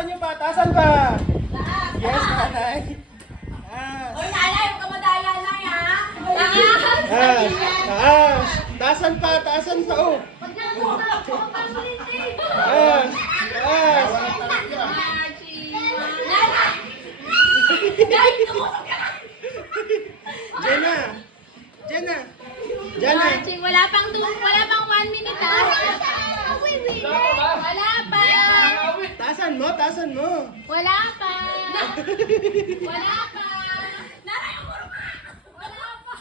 taasan nyo pa, taasan pa. Yes, nanay. Hoy, nanay, huwag ka madaya na, ha? Taas. Taasan pa, oh. Pag nakuha ako, pasulitin. Taas. Taas. Nay, tumusok ka lang. Jenna. Jenna. Jenna. Archie, wala pang 1 minute, ha? Wala pa. Taasan mo, taasan mo. Wala pa. Wala pa. Nanay, umuro ka. Wala pa.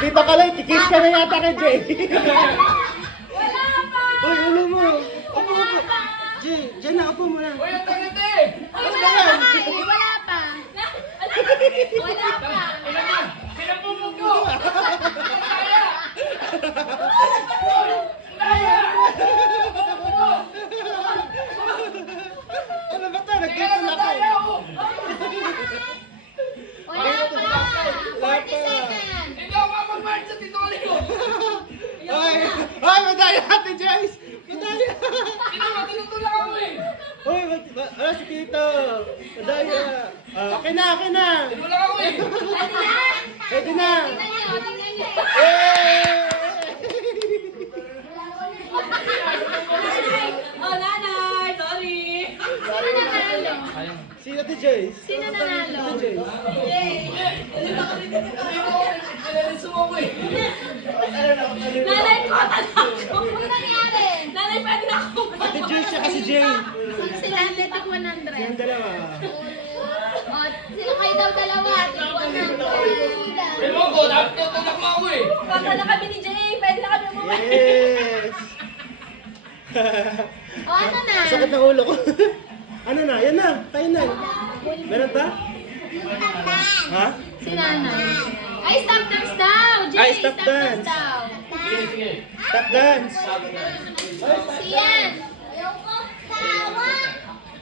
Tita Kalay, tikis ka na yata kay Jay. Wala pa. Uy, ulo mo. Upo, upo. Jay, Jenna, upo mo lang. Ay, wala pa. Wala pa. Wala pa. Pinapumog ko! Ano ba ito? Nagtitulak ko. Wala pa. 40 seconds. Hindi ako makapag-march sa Tito Leo! Ay, ay, madaya ate Jace. Madaya. Hindi naman, tinutulak ako eh! Uy, ano si Tito? Madaya. Okay na, okay na. Tinulak ako eh! Pwede na. Pwede na. Tingnan niyo, tingnan niyo. Yay! Oh, nanay, sorry. Sino nanalo? Si ate Jace. Sino nanalo? Ate Jace. Sumuko eh! Nanay ko, talako. Ano nangyari? Nanay, pwede na ako. Ate Jace siya kasi Jay. Sila Athletic 100. Yung dalawa. Oh, sila kayo daw dalawa, Athletic 100. Pero ko, dapat tinutulak mo ako eh! Pagka na kami ni Jay, pwede na kami umuwi. Yes. O, ano na? Sakit ng ulo ko. Ano na? Yan na. Kayo na. Meron pa? Ha? Si Nanay. Ay, stop dance daw! Jay, Ay, stop dance. daw. Sige, sige! Tap dance. Si Yan. Ayaw ko. Tawa.